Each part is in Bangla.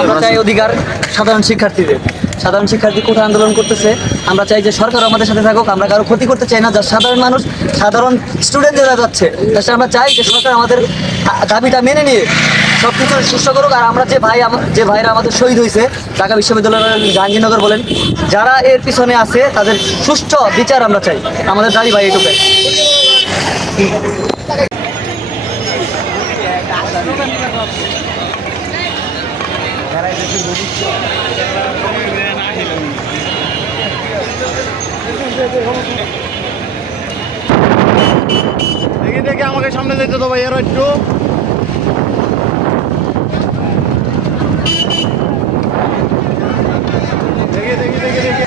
আমরা চাই অধিকার সাধারণ শিক্ষার্থীদের। সাধারণ শিক্ষার্থী কোথা আন্দোলন করতেছে? আমরা চাই যে সরকার আমাদের সাথে থাকুক আমরা কারও ক্ষতি করতে চাই না যা সাধারণ মানুষ সাধারণ স্টুডেন্ট যারা যাচ্ছে আমরা চাই যে সরকার আমাদের দাবিটা মেনে নিয়ে সব কিছু সুস্থ করুক, আর আমরা যে ভাই যে ভাইরা আমাদের শহীদ হয়েছে, ঢাকা বিশ্ববিদ্যালয়ের জাহাঙ্গীরনগর বলেন, যারা এর পিছনে আছে, তাদের সুষ্ঠু বিচার আমরা চাই। আমাদের দাবি ভাই এটুকুই। দেখি দেখি, আমাকে সামনে যেতে তো ভাই আরও একটু দেখি দেখি দেখি দেখি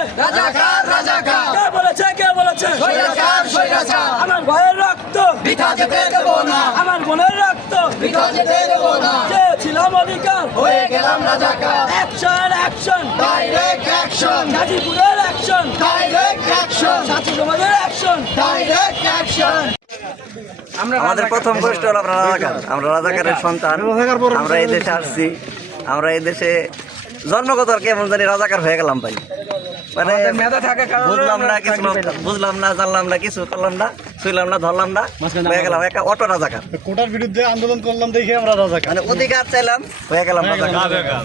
রাজাকার রাজাকার। কে বলেছে কে বলেছে? স্বৈরাচার স্বৈরাচার। আমার ভাইয়ের রক্ত। বৃথা যেতে দেব না। আমার বোনের রক্ত। বৃথা যেতে দেব না। চেয়েছিলাম অধিকার। হয়ে গেলাম রাজাকার। অ্যাকশন অ্যাকশন ডাইরেক্ট অ্যাকশন গাজীপুরের অ্যাকশন ডাইরেক্ট অ্যাকশন সাথী সমাজের অ্যাকশন ডাইরেক্ট অ্যাকশন আমাদের প্রথম কষ্ট হলো আমরা রাজাকার। আমরা রাজাকারের সন্তান। আমরা এই দেশে আসছি। আমরা এই দেশে জন্মগত আর কেমন জানি রাজাকার হয়ে গেলাম ভাই। মানে বুঝলাম না কিছু বুঝলাম না জানলাম না কিছু করলাম না শুইলাম না ধরলাম না হয়ে গেলাম একটা অটো রাজাকার। কোটার বিরুদ্ধে আন্দোলন করলাম দেখে আমরা রাজাকার। মানে অধিকার চাইলাম হয়ে গেলাম রাজাকার।